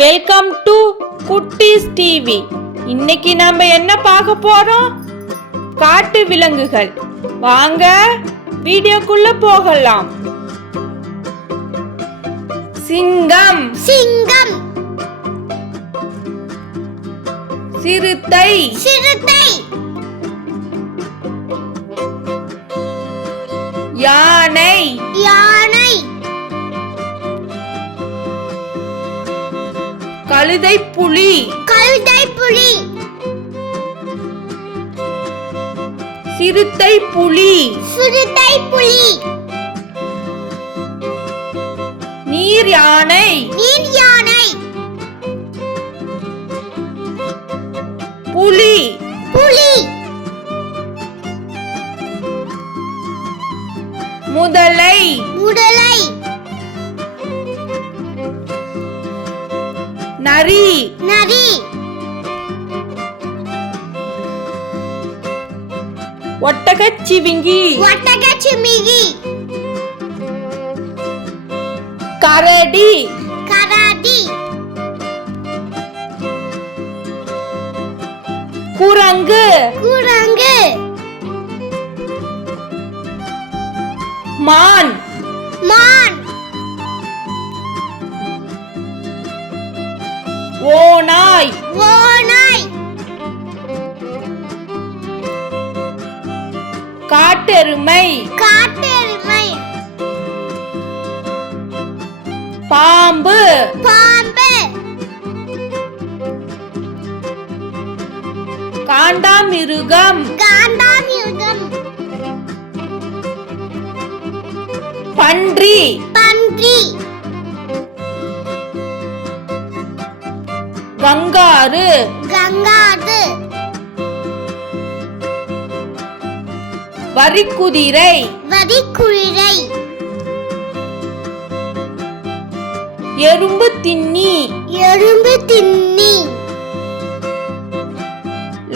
Welcome to குட்டீஸ் TV. இன்னைக்கு நாம என்ன பார்க்க போறோம்? காட்டு விலங்குகள். வாங்க வீடியோக்குள்ள போகலாம். சிங்கம், சிங்கம், சிறுத்தை, சிறுத்தை, யானை, யானை, கழுதை புலி, கழுதை புலி, சிறுத்தை புலி, சிறுத்தை புலி, நீர் யானை, நீர் யானை, புலி, புலி, முதலை, முதலை, நரி, நரி, ஒட்டகச்சிவிங்கி, ஒட்டகச்சிவிங்கி, கரடி, கரடி, குரங்கு, குரங்கு, மான், மான், ஓநாய், ஓநாய், காட்டெருமை, காட்டெருமை, பாம்பு, பாம்பு, காண்டாமிருகம், காண்டாமிருகம், பன்றி, பன்றி, கங்காரு, கங்காரு, வரிக்குதிரை, வரிக்குதிரை, எறும்பு தின்னி. எறும்பு தின்னி.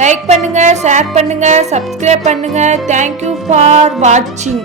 லைக் பண்ணுங்க, ஷேர் பண்ணுங்க, சப்ஸ்கிரைப் பண்ணுங்க. தேங்க்யூ ஃபார் வாட்சிங்.